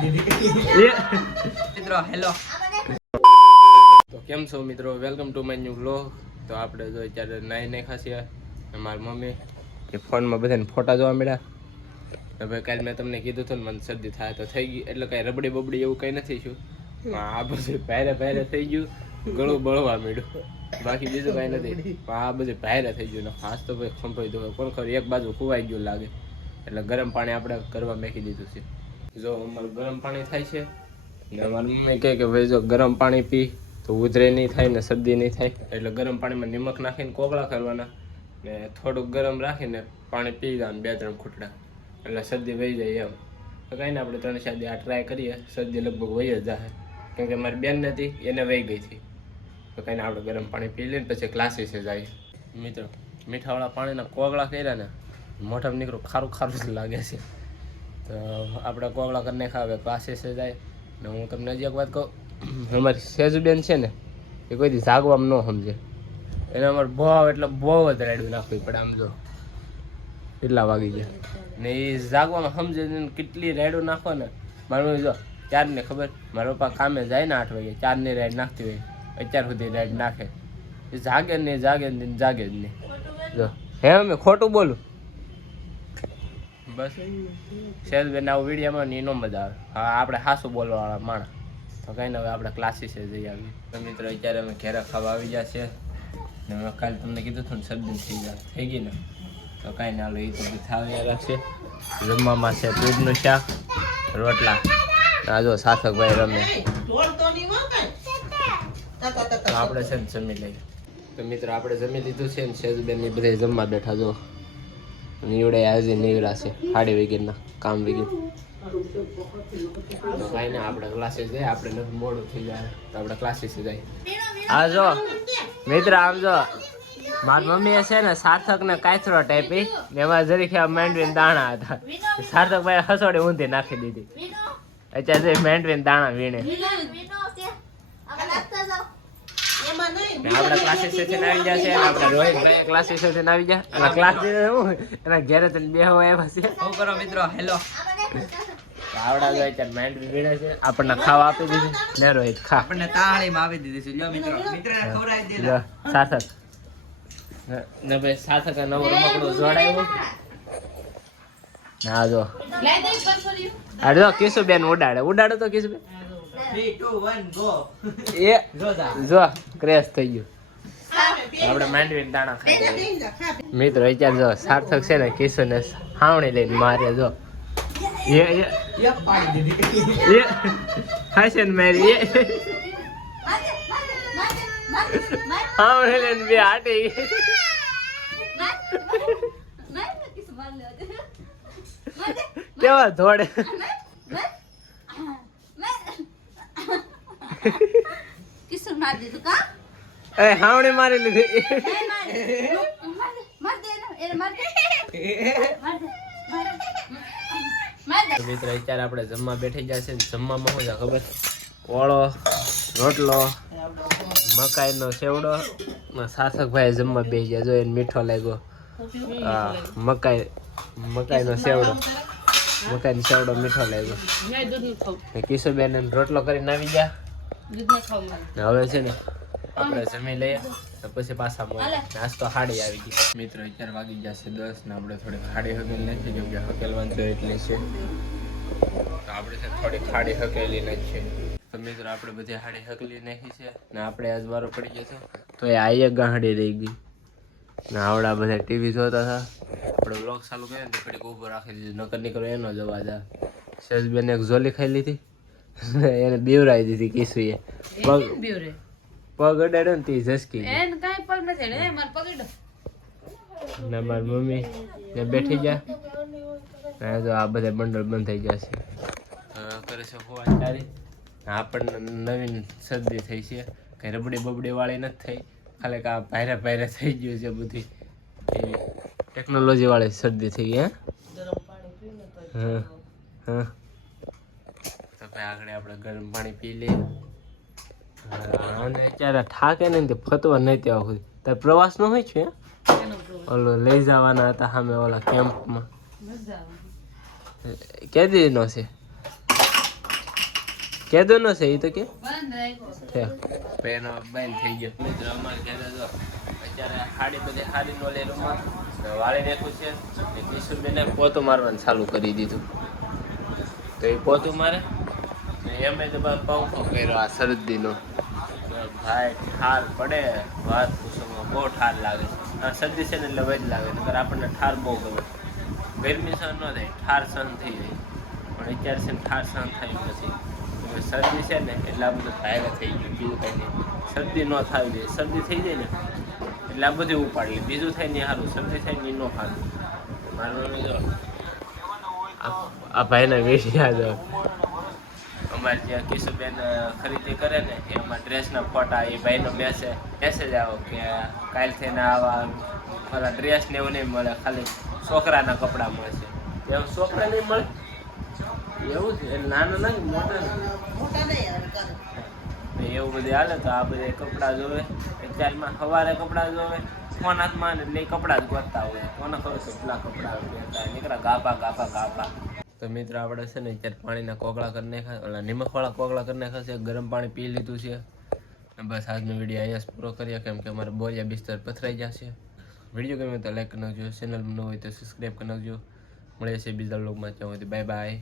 મિત્રો હેલો તો કેમ છો મિત્રો? Welcome to my new vlog તો આપણે જો અત્યારે નાઈ નાઈ ખાસીએ મારી મમ્મી એ ફોનમાં બધાને ફોટા જોવા મળ્યા. ભાઈ, કાલે મેં તમને કીધું હતું મને શરદી થાય તો થઈ ગઈ. એટલે કાંઈ રબડી બબડી એવું કંઈ નથી થયું. આ બધું પહેરે પહેરે થઈ ગયું. ગળું બળવા મળ્યું બાકી બીજું કાંઈ નથી. આ બધું પહેરે થઈ ગયું. ને ખાસ તો ભાઈ ખંભાઈ દો કોણ ખબર, એક બાજુ ખુવાઈ ગયું લાગે. એટલે ગરમ પાણી આપણે કરવા મેકી દીધું છે. જો અમારું ગરમ પાણી થાય છે. ને મારી મમ્મી કહે કે ભાઈ જો ગરમ પાણી પી તો ઉધરે નહીં થાય ને શરદી નહીં થાય. એટલે ગરમ પાણીમાં નિમક નાખીને કોગળા કરવાના. ને થોડુંક ગરમ રાખીને પાણી પી જવાનું બે ત્રણ ખૂટડા. એટલે શરદી વહી જાય એમ. તો કાંઈ ને આપણે ત્રણ શાદી આ ટ્રાય કરીએ. શરદી લગભગ વહી જ જાય કેમ કે મારી બેન નથી એને વહી ગઈ હતી. તો કાંઈ આપણે ગરમ પાણી પી લઈને પછી ક્લાસીસે જાય. મિત્રો મીઠાવાળા પાણીના કોગળા કર્યા ને મોઢામાં નીકળું ખારું ખારું જ લાગે છે. તો આપણે કોગળા કરીને ખાવે ક્લાસીસે જાય. ને હું તમને હજી એક વાત કહું અમારી સેજુબેન છે ને એ કોઈ દી જાગવામાં ન સમજે. એને અમારે બહુ એટલે બહુ જ રાડ્યું નાખવી પડે આમ જો. કેટલા વાગી ગયા. ને એ જાગવામાં સમજે કેટલી રાયડું નાખો ને. મારું જો ચારને ખબર મારા પપ્પા કામે જાય ને આઠ વાગે ચારની રાઈડ નાખતી હોય અત્યાર સુધી રાઈડ નાખે. એ જાગે ને જાગે નહીં જાગે જ નહીં. જો હે અમે ખોટું બોલું. બસ. શેરબેન આવું વિડીયોમાં ની નો મજા આવે. હા આપણે હાસું બોલવાવાળા માણસ. તો કંઈ ને હવે આપણે ક્લાસીસે જઈ આવીએ. મિત્રો, અત્યારે અમે ઘેરા ખાવા આવી ગયા છે. ને મેં કાલે તમને કીધું હતું ને શરદી થઈ ગયા. થઈ ગઈ ને? તો કાંઈ ના લો એ તો થાવી રાખશે જમવામાં છે દૂધનું શાક, રોટલા. આ જો સાથકભાઈ રમે. આપણે છે ને જમી લઈએ. તો મિત્રો, આપણે જમી લીધું છે ને સેજબેનની બધે જમવા બેઠા જો. નીવડે આજે નીવડા છે સાડી વગેરેના કામ વગેરે. તો ને આપણે ક્લાસીસ જઈએ આપણે મોડું થઈ જાય તો આપણે ક્લાસીસ જઈએ આ જો મિત્ર આમ જો મારી મમ્મીએ છે ને સાર્થક ને કાચરો ટાઈપી ને એમાં જરીક આ મેંડવીન દાણા હતા. સાર્થક ભાઈ હસોડી ઊંધી નાખી દીધી. અત્યારે જે મેંડવીન દાણા વીણે. આપણા ક્લાસીસ સેશન આવી ગયા છે અને આપણા રોહિત ક્લાસીસ સેશન આવી ગયા. અને ક્લાસીસ હું? એના ઘેરે તને બે આવ્યા છે શું કરો મિત્રો? હેલો આવડા છે. આપણને ખાવા આપી દીધું લે રોહિત ખા. આપણને તાળીમાં આપી દીધી છે. લ્યો મિત્રો. મિત્રને ખવડાવી ને- ને ભાઈ આ નવો રમકડું જોડાયું હા જો. આ જો કિશુબેન ઉડાડે. ઉડાડો તો કિશુબેન. 3 2 1 ગો એ જો ક્રેશ થઈ ગયું. આપણે માંડવીને દાણા ખાઈ મિત્રો વિચાર જો સાર્થક છે ને કિશુને હાવણી લઈને મારે જો. એ એ. એ હાશે ને મારી એ. હાવણી લઈને બે હાટી. કેવા ધોડે કિશોર માર દીધું કા? એ હાવણી મારી લીધી. માર દે એને માર દે. માર દે માર દે મિત્ર અત્યારે આપણે જમવા બેઠી ગયા છે જમવામાં શું છે ખબર? ઓળો રોટલો મકાઈનો સેવડો. સાસકભાઈ જમવા બે ગયા. જો એને મીઠો લાગ્યો. મકાઈ મકાઈનો સેવડો. મકાઈનો સેવડો મીઠો લાગ્યો. ને કિશોરબેન રોટલો કરીને આવી ગયા. ને હવે છે ને આપણે જમી લઈએ. તો પછી પાછા મળીએ. નાસ્તો હાડી આવી ગઈ મિત્રો અત્યારે વાગી છે દસ ને આપણે થોડી હાડી હકેલ નથી કેમ કે હકેલવાનું છે એટલે છે. તો આપણે છે થોડી હાડી હકેલી નાખી. છે તો મિત્રો આપણે બધી હાડી હકલી નાખી છે ને આપણે આજ વારો પડી ગયો છે. તો એ આ એક ગાંડી રહી ગઈ. ને આવડા બધા ટીવી જોતા હતા. આપણે બ્લોગ ચાલુ કર્યો ને તો ઘડીક ઊભો રાખી દીધું. નકર નીકળ્યો એનો જ અવાજ આ એક ઝોલી ખાઈ લીધી. એને બીવરાઈ દીધી કિસુએ. પગ પગ અડાડ્યો ને તે ઝસકી ગઈ એને કાઈ પગ નથી ને માર પકડો ના મારી મમ્મી. ને બેઠી ગયા ના તો આ બધા બંડલ બંધ થઈ જશે કરે છે હોવા તારી. આપણને નવીન શરદી થઈ છે. કઈ રબડી બબડી વાળી નથી થઈ. ખાલી કા ભારે ભારે થઈ ગયું છે બધી. ટેકનોલોજી વાળી શરદી થઈ હે? હા હા. આગળ આપણે ગરમ પાણી પી લઈએ. અને અત્યારે થાકે ને તે ફતવા નથી આવું તાર પ્રવાસ નો હોય છે? ઓલો લઈ જવાના હતા સામે ઓલા કેમ્પમાં. કે દી નો છે? કેદો નો છે એ તો કે? બંધ પેનો બંધ થઈ ગયો. મિત્રો અમારે ઘરે જો અત્યારે હાડી બધી હાડી નો લે રૂમમાં વાળી નાખ્યું છે. કિશોરબેને પોતું મારવાનું ચાલુ કરી દીધું. તો એ પોતું મારે? એમે તો પંખો કર્યો. આ શરદીનો. ભાઈ ઠાર પડે વાત પૂછવામાં બહુ ઠાર લાગે છે. આ શરદી છે ને એટલે વજ લાગે નકર આપણને ઠાર બહુ ગમે. ગરમી સહન ન થાય ઠાર સહન થઈ જાય. પણ અત્યારે છે ને ઠાર સહન થાય નથી. શરદી છે ને એટલે આ બધું ધાયરા થઈ ગયું બીજું કંઈ નહીં. શરદી ન થાવી જોઈએ. શરદી થઈ જાય ને એટલે આ બધું ઉપાડી બીજું થાય ને સારું શરદી થાય ને ન સારું મારું જો. આ- ભાઈના વેઠિયા જો. અમારે જે કિશુબેન ખરીદી કરે ને એ અમારા ડ્રેસના ફોટા એ ભાઈનો મેસેજ મેસેજ આવો કે કાલથી ના આવા ઓલા ડ્રેસ ને એવું નહીં મળે ખાલી છોકરાના કપડાં મળશે એવું છોકરા નહીં મળે? એવું છે? એટલે નાના નહીં મોટા એવું બધું હાલે તો આ બધા કપડાં જોવે. અત્યારમાં સવારે કપડાં જોવે ફોન હાથમાં ને એટલે કપડાં જ ગોતતા હોય. કોને ખબર કેટલા કપડાં પહેરતા ગાભા નીકળ્યા ગાભા ગાપા ગાપા તો મિત્રો આપણે છે ને અત્યારે પાણીના કોગળા કરી નાખ્યા, ઓલા નિમકવાળા કોગળા કરી નાખ્યા છે, ગરમ પાણી પી લીધું છે. અને બસ આજનો વીડિયો અહીંયા પૂરો કરીએ, કેમ કે અમારે બોરિયા બિસ્તર પથરાઈ જશે વીડિયો ગમે તો લાઈક કરી નાખજો ચેનલ ન હોય તો સબસ્ક્રાઈબ કરી નાખજો મળે છે બીજા લોકમાં ત્યાં તો બાય બાય